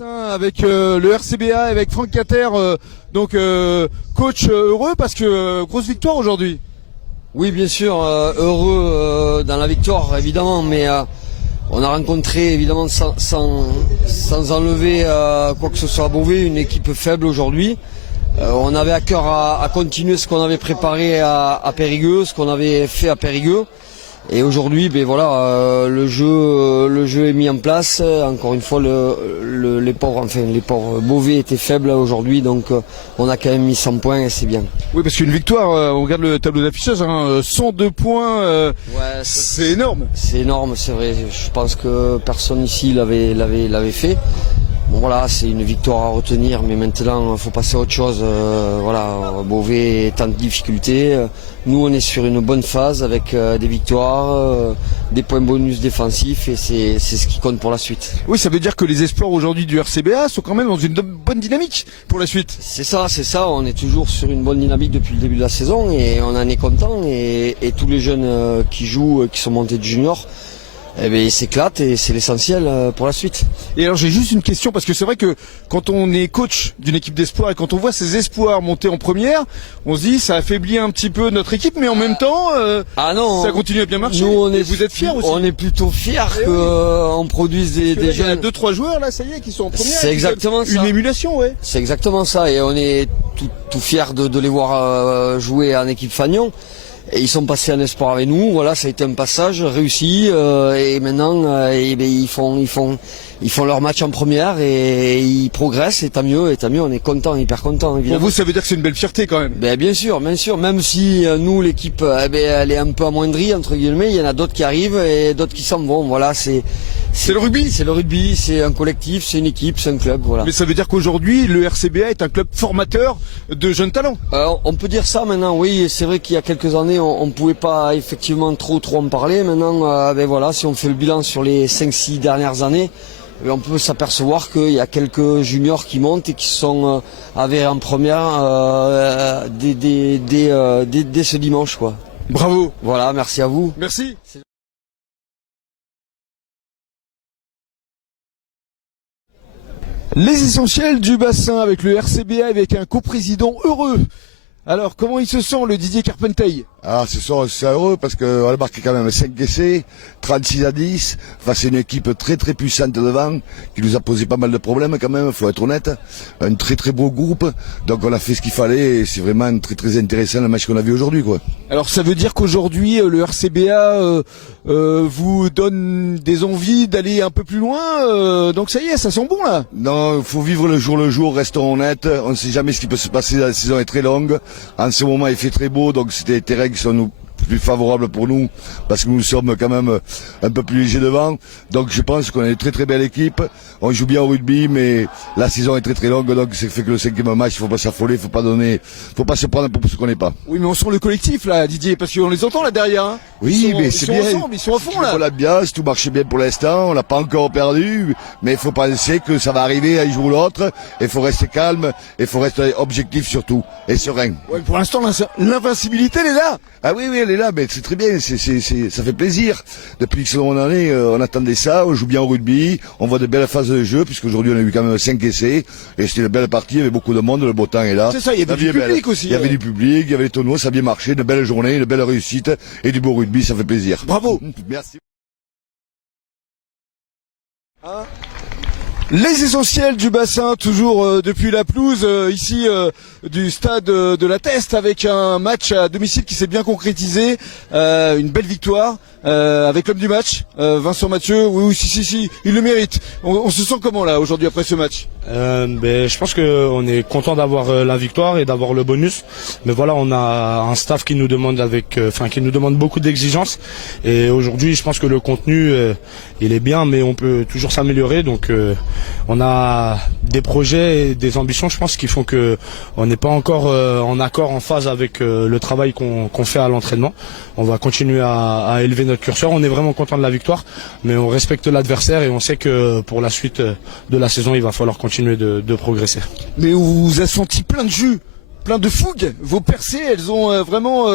Avec le RCBA, avec Franck Cater, coach heureux parce que grosse victoire aujourd'hui. Oui, bien sûr, heureux dans la victoire évidemment, mais on a rencontré évidemment sans enlever quoi que ce soit à Beauvais une équipe faible aujourd'hui. On avait à cœur à continuer ce qu'on avait préparé à Périgueux, ce qu'on avait fait à Périgueux. Et aujourd'hui, le jeu est mis en place. Encore une fois, les pauvres Beauvais étaient faibles aujourd'hui, donc on a quand même mis 100 points et c'est bien. Oui, parce qu'une victoire, on regarde le tableau d'affichage, 102 points, ouais, c'est énorme. C'est énorme, c'est vrai. Je pense que personne ici l'avait fait. Bon, voilà, c'est une victoire à retenir, mais maintenant il faut passer à autre chose. Beauvais est en difficulté. Nous, on est sur une bonne phase avec des victoires, des points bonus défensifs, et c'est ce qui compte pour la suite. Oui, ça veut dire que les espoirs aujourd'hui du RCBA sont quand même dans une bonne dynamique pour la suite. C'est ça. On est toujours sur une bonne dynamique depuis le début de la saison et on en est content. Et tous les jeunes qui jouent, qui sont montés de junior, ils s'éclatent et c'est l'essentiel pour la suite. Et alors j'ai juste une question, parce que c'est vrai que quand on est coach d'une équipe d'espoir et quand on voit ces espoirs monter en première, on se dit ça affaiblit un petit peu notre équipe, mais en même temps ça continue à bien marcher. Et vous êtes fiers aussi. On est plutôt fiers qu'on produise des jeunes. Il y a 2-3 joueurs là, ça y est, qui sont en première. C'est exactement ça. Une émulation, ouais. C'est exactement ça, et on est tout fiers de les voir jouer en équipe Fagnon. Et ils sont passés en espoir avec nous, voilà, ça a été un passage réussi, et maintenant ils font leur match en première et ils progressent, et tant mieux, on est content, hyper content évidemment. Pour vous, ça veut dire que c'est une belle fierté quand même. Bien sûr, même si nous l'équipe elle est un peu amoindrie entre guillemets, il y en a d'autres qui arrivent et d'autres qui s'en vont, voilà, c'est le rugby. C'est le rugby, c'est un collectif, c'est une équipe, c'est un club, voilà. Mais ça veut dire qu'aujourd'hui, le RCBA est un club formateur de jeunes talents. On peut dire ça maintenant, oui. C'est vrai qu'il y a quelques années, on ne pouvait pas effectivement trop en parler. Maintenant, si on fait le bilan sur les 5-6 dernières années, on peut s'apercevoir qu'il y a quelques juniors qui montent et qui sont avérés en première dès ce dimanche, quoi. Bravo. Voilà, merci à vous. Merci. Les essentiels du bassin avec le RCBA, avec un coprésident heureux. Alors, comment il se sent, le Didier Carpentey? Alors, c'est heureux parce qu'on a marqué quand même 5 essais, 36-10, face à une équipe très très puissante devant, qui nous a posé pas mal de problèmes quand même, faut être honnête. Un très très beau groupe, donc on a fait ce qu'il fallait, et c'est vraiment très très intéressant le match qu'on a vu aujourd'hui, quoi. Alors, ça veut dire qu'aujourd'hui, le RCBA vous donne des envies d'aller un peu plus loin, donc ça y est, ça sent bon là? Non, il faut vivre le jour, restons honnêtes, on ne sait jamais ce qui peut se passer, la saison est très longue. En ce moment, il fait très beau, donc c'était des terrains qui sont plus favorables pour nous, parce que nous sommes quand même un peu plus légers devant. Donc je pense qu'on est une très très belle équipe. On joue bien au rugby, mais la saison est très très longue, donc c'est fait que le 5e match, il faut pas s'affoler, faut pas se prendre pour ce qu'on n'est pas. Oui, mais on sent le collectif là, Didier, parce qu'on les entend là derrière. Hein. Oui, mais c'est bien. Ils sont à fond là. Voilà, bien, tout marche bien pour l'instant, on n'a pas encore perdu, mais il faut penser que ça va arriver un jour ou l'autre. Il faut rester calme, il faut rester objectif surtout, et serein. Ouais, pour l'instant, l'invincibilité, elle est là. Ah oui, elle est là, mais c'est très bien, ça fait plaisir. Depuis que ce moment donné, on attendait ça, on joue bien au rugby, on voit de belles phases de jeu, puisqu'aujourd'hui on a eu quand même 5 essais, et c'était une belle partie, il y avait beaucoup de monde, le beau temps est là. C'est ça, il y avait du public aussi. Il y avait du public, il y avait les tournois, ça a bien marché, une belle journée, une belle réussite, et du beau rugby, ça fait plaisir. Bravo. Merci. Les essentiels du bassin, toujours depuis la pelouse, ici du stade de la Teste, avec un match à domicile qui s'est bien concrétisé, une belle victoire avec l'homme du match, Vincent Mathieu. Oui, si, il le mérite. On se sent comment là aujourd'hui après ce match? Je pense qu'on est content d'avoir la victoire et d'avoir le bonus, mais voilà, on a un staff qui nous demande qui nous demande beaucoup d'exigences, et aujourd'hui je pense que le contenu il est bien, mais on peut toujours s'améliorer, donc on a des projets et des ambitions, je pense, qui font que on n'est pas encore en accord, en phase avec le travail qu'on fait à l'entraînement. On va continuer à élever notre curseur. On est vraiment content de la victoire, mais on respecte l'adversaire et on sait que pour la suite de la saison, il va falloir continuer de progresser. Mais on vous a senti plein de jus plein de fougue. Vos percées, elles ont vraiment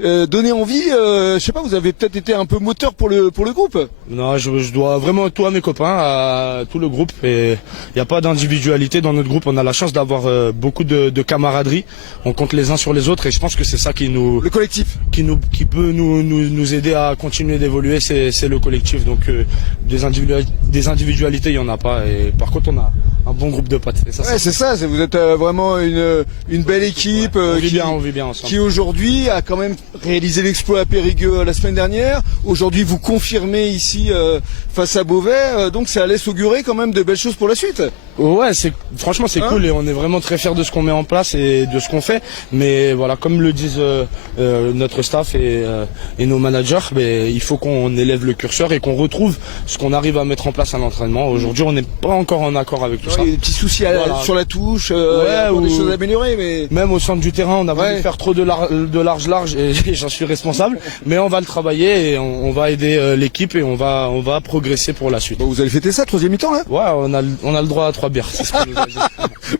donné envie. Je sais pas, vous avez peut-être été un peu moteur pour le groupe. Non, je dois vraiment tout à mes copains, à tout le groupe. Et il n'y a pas d'individualité dans notre groupe. On a la chance d'avoir beaucoup de camaraderie. On compte les uns sur les autres et je pense que c'est ça qui nous, Le collectif. qui peut nous aider à continuer d'évoluer. C'est le collectif. Donc des individualités, il y en a pas. Et par contre, on a un bon groupe de potes. Et ça, Ouais, c'est ça. Vous êtes vraiment une belle équipe on vit bien ensemble. qui aujourd'hui a quand même réalisé l'exploit à Périgueux la semaine dernière. Aujourd'hui, vous confirmez ici face à Beauvais. Donc ça laisse augurer quand même de belles choses pour la suite. Ouais, franchement c'est Hein cool et on est vraiment très fiers de ce qu'on met en place et de ce qu'on fait. Mais voilà, comme le disent notre staff et nos managers, il faut qu'on élève le curseur et qu'on retrouve ce qu'on arrive à mettre en place à l'entraînement. Aujourd'hui, on n'est pas encore en accord avec tout ça. Il y a des petits soucis Voilà. sur la touche, il y a encore des choses à améliorer, mais Même au centre du terrain, on a voulu Ouais. faire trop de large et j'en suis responsable. Mais on va le travailler et on va aider l'équipe et on va progresser pour la suite. bon, vous allez fêter ça, troisième mi-temps là. Ouais, on a le droit à 3 bières. C'est ce qu'on nous a dit.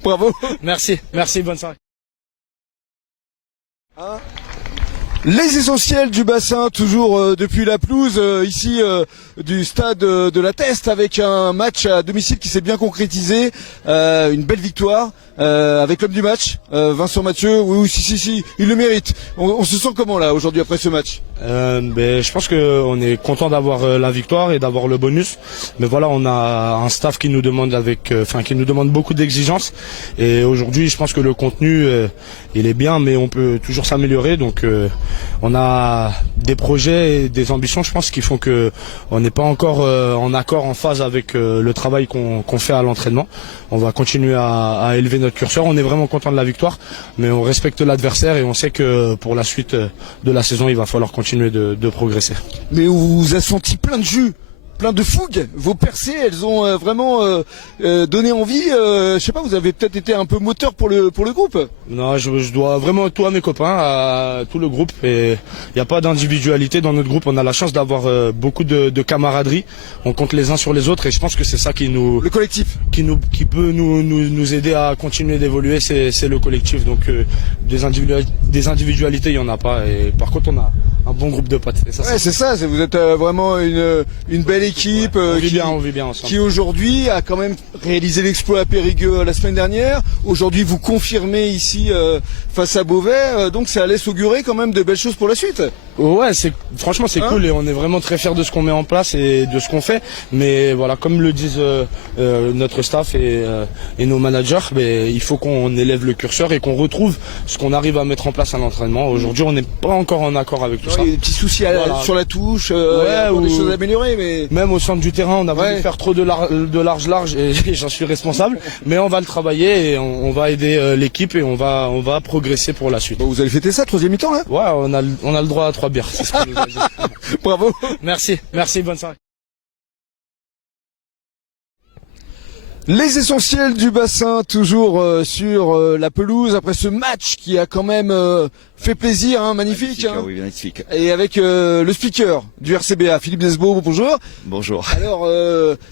Bravo. Merci, bonne soirée. Les essentiels du bassin, toujours depuis la pelouse, ici du stade de la Teste, avec un match à domicile qui s'est bien concrétisé, une belle victoire avec l'homme du match, Vincent Mathieu. Oui, si, il le mérite. On se sent comment là aujourd'hui après ce match? Je pense qu'on est content d'avoir la victoire et d'avoir le bonus. Mais voilà, on a un staff qui nous demande qui nous demande beaucoup d'exigences. Et aujourd'hui, je pense que le contenu, il est bien, mais on peut toujours s'améliorer. Donc, on a des projets et des ambitions, je pense, qui font que on n'est pas encore en accord, en phase avec le travail qu'on fait à l'entraînement. On va continuer à élever notre curseur. On est vraiment content de la victoire, mais on respecte l'adversaire et on sait que pour la suite de la saison, il va falloir continuer de progresser. Mais on vous a senti plein de jus, plein de fougue. Vos percées, elles ont vraiment donné envie. Je sais pas, vous avez peut-être été un peu moteur pour le groupe. Non, je dois vraiment tout à mes copains, à tout le groupe. Et il n'y a pas d'individualité dans notre groupe. On a la chance d'avoir beaucoup de camaraderie. On compte les uns sur les autres et je pense que c'est ça qui Le collectif. peut nous aider à continuer d'évoluer. C'est le collectif. Donc des individualités, il y en a pas. Et par contre, on a un bon groupe de potes. Et ça, Ouais, c'est ça. Vous êtes vraiment une belle équipe on vit bien ensemble. qui aujourd'hui a quand même réalisé l'exploit à Périgueux la semaine dernière. Aujourd'hui, vous confirmez ici face à Beauvais. Donc ça laisse augurer quand même de belles choses pour la suite. Ouais, franchement c'est Hein cool et on est vraiment très fiers de ce qu'on met en place et de ce qu'on fait. Mais voilà, comme le disent notre staff et nos managers, il faut qu'on élève le curseur et qu'on retrouve ce qu'on arrive à mettre en place à l'entraînement. Aujourd'hui, on n'est pas encore en accord avec tout ça. Il y a des petits soucis Voilà. sur la touche, il y a encore des choses à améliorer, mais Même au centre du terrain, on a voulu Ouais. faire trop de large et j'en suis responsable. Mais on va le travailler et on va aider l'équipe et on va progresser pour la suite. bon, vous allez fêter ça, troisième mi-temps là. Ouais, on a le droit à 3 bières. C'est ce qu'on nous a dit. Bravo. Merci, bonne soirée. Les essentiels du bassin, toujours sur la pelouse, après ce match qui a quand même fait plaisir, hein, magnifique. Hein. Oui, magnifique. Et avec le speaker du RCBA, Philippe Desbeaux, bonjour. Bonjour. Alors,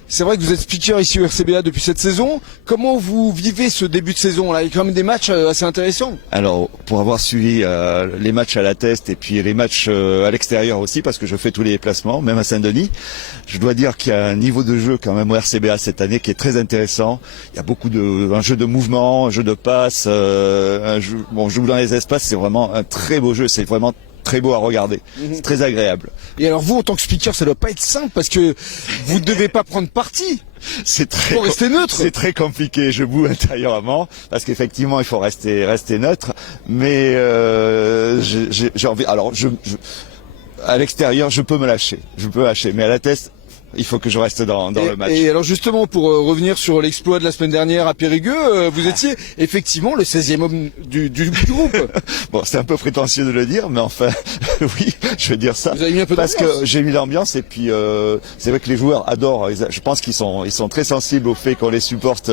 c'est vrai que vous êtes speaker ici au RCBA depuis cette saison. Comment vous vivez ce début de saison là? Il y a quand même des matchs assez intéressants. Alors, pour avoir suivi les matchs à la Teste et puis les matchs à l'extérieur aussi, parce que je fais tous les déplacements, même à Saint-Denis, je dois dire qu'il y a un niveau de jeu quand même au RCBA cette année qui est très intéressant. Il y a beaucoup un jeu de mouvement, un jeu de passe, un jeu dans les espaces, c'est vraiment un très beau jeu, c'est vraiment très beau à regarder. C'est très agréable. Et alors vous, en tant que speaker, ça doit pas être simple parce que vous ne devez pas prendre parti. C'est très, Faut rester neutre. c'est très compliqué. Je boue intérieurement parce qu'effectivement, il faut rester neutre. Mais j'ai envie. Alors, à l'extérieur, je peux me lâcher. Mais à la Teste, il faut que je reste dans le match. Et alors justement, pour revenir sur l'exploit de la semaine dernière à Périgueux, vous étiez effectivement le 16e homme du groupe. Bon, c'est un peu prétentieux de le dire, mais enfin, oui, je vais dire ça. Vous avez mis un peu Parce d'ambiance. que j'ai mis l'ambiance et puis c'est vrai que les joueurs adorent. Je pense qu'ils sont très sensibles au fait qu'on les supporte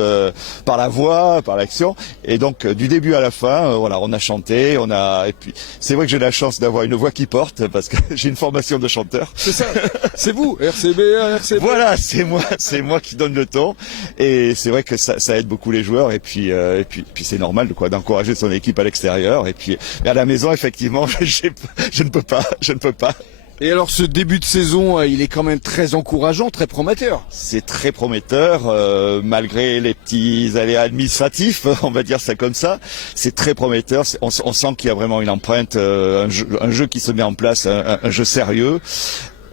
par la voix, par l'action. Et donc du début à la fin, voilà, on a chanté, et puis c'est vrai que j'ai la chance d'avoir une voix qui porte parce que j'ai une formation de chanteur. C'est ça. C'est vous, RCBA. RCB. Voilà, c'est moi qui donne le ton. Et c'est vrai que ça aide beaucoup les joueurs. Et puis c'est normal d'encourager son équipe à l'extérieur. Et puis à la maison, effectivement, je ne peux pas. Et alors ce début de saison, il est quand même très encourageant, très prometteur. C'est très prometteur, malgré les petits aléas administratifs, on va dire ça comme ça. C'est très prometteur. On sent qu'il y a vraiment une empreinte, un jeu qui se met en place, un jeu sérieux.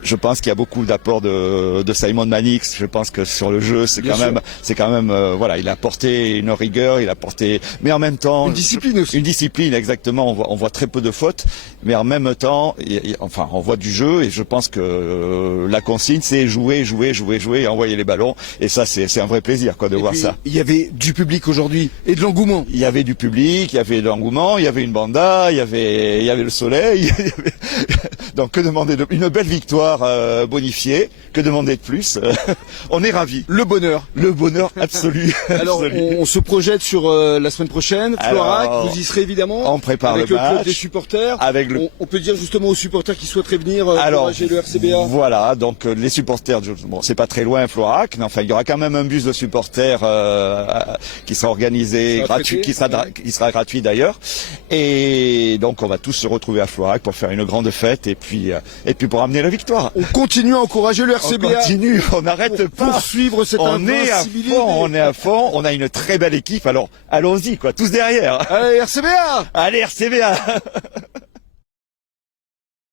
Je pense qu'il y a beaucoup d'apports de Simon Mannix. Je pense que sur le jeu, c'est quand même, voilà, il a apporté une rigueur, il a apporté, mais en même temps une discipline aussi. Une discipline, exactement. On voit très peu de fautes, mais en même temps, enfin, on voit du jeu et je pense que la consigne, c'est jouer, et envoyer les ballons. Et ça, c'est un vrai plaisir, de voir ça. Il y avait du public aujourd'hui et de l'engouement. Il y avait du public, il y avait de l'engouement, il y avait une banda, il y avait le soleil. Donc que demander une belle victoire bonifiée, que demander de plus? On est ravis. Le bonheur Absolu. Alors on se projette sur la semaine prochaine. Florac, vous y serez évidemment. On prépare avec le club match des supporters. On peut dire justement aux supporters qui souhaiteraient venir encourager le RCBA. Voilà, donc les supporters, bon, c'est pas très loin Florac, mais enfin il y aura quand même un bus de supporters qui sera organisé, gratuit, qui sera gratuit d'ailleurs. Et donc on va tous se retrouver à Florac pour faire une grande fête et puis pour amener la victoire. On continue à encourager le RCBA. On continue, on n'arrête pas. Poursuivre cette invincibilité. On est à fond, on a une très belle équipe, alors allons-y tous derrière. Allez RCBA. Allez RCBA.